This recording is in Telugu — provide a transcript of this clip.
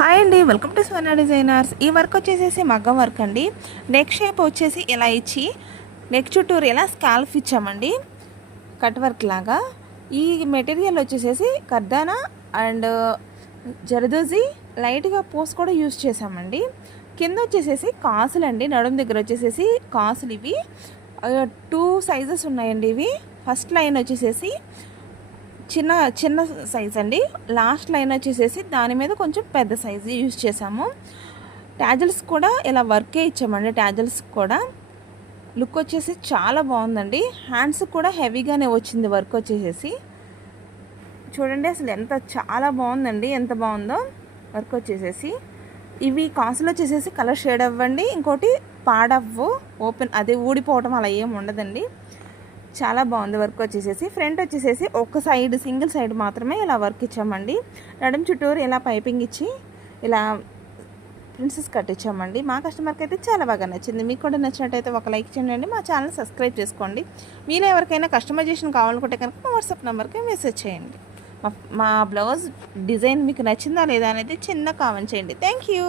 హాయ్ అండి, వెల్కమ్ టు స్వర్ణ డిజైనర్స్. ఈ వర్క్ వచ్చేసేసి మగ్గం వర్క్ అండి. నెక్ షేప్ వచ్చేసి ఇలా ఇచ్చి నెక్ చుట్టూరు ఇలా స్కాల్ఫ్ ఇచ్చామండి, కట్ వర్క్ లాగా. ఈ మెటీరియల్ వచ్చేసేసి కర్దానా అండ్ జరదోజీ లైట్గా పోస్ కూడా యూస్ చేసామండి. కింద వచ్చేసేసి కాసులు అండి, నడుము దగ్గర వచ్చేసేసి కాసులు. ఇవి 2 సైజెస్ ఉన్నాయండి. ఇవి ఫస్ట్ లైన్ వచ్చేసేసి చిన్న చిన్న సైజ్ అండి, లాస్ట్ లైన్ వచ్చేసేసి దాని మీద కొంచెం పెద్ద సైజు యూజ్ చేసాము. ట్యాజల్స్ కూడా ఇలా వర్కే ఇచ్చామండి. ట్యాజల్స్ కూడా లుక్ వచ్చేసి చాలా బాగుందండి. హ్యాండ్స్ కూడా హెవీగానే వచ్చింది వర్క్ వచ్చేసేసి. చూడండి అసలు ఎంత చాలా బాగుందండి, ఎంత బాగుందో వర్క్ వచ్చేసేసి. ఇవి కాసులు వచ్చేసేసి కలర్ షేడ్ అవ్వండి, ఇంకోటి పాడవ్వు, ఓపెన్ అదే ఊడిపోవటం అలా ఏం ఉండదండి. చాలా బాగుంది వర్క్ వచ్చేసేసి. ఫ్రంట్ వచ్చేసేసి ఒక సైడ్ సింగిల్ సైడ్ మాత్రమే ఇలా వర్క్ ఇచ్చామండి. నడుము చుట్టూరు ఇలా పైపింగ్ ఇచ్చి ఇలా ప్రిన్సెస్ కట్ ఇచ్చామండి. మా కస్టమర్కి అయితే చాలా బాగా నచ్చింది. మీకు కూడా నచ్చినట్టయితే ఒక లైక్ చేయండి, మా ఛానల్ సబ్స్క్రైబ్ చేసుకోండి. మీరు ఎవరికైనా కస్టమైజేషన్ కావాలనుకుంటే కనుక మా వాట్సాప్ నెంబర్కి మెసేజ్ చేయండి. మా బ్లౌజ్ డిజైన్ మీకు నచ్చిందా లేదా అనేది చిన్న కామెంట్ చేయండి. Thank you.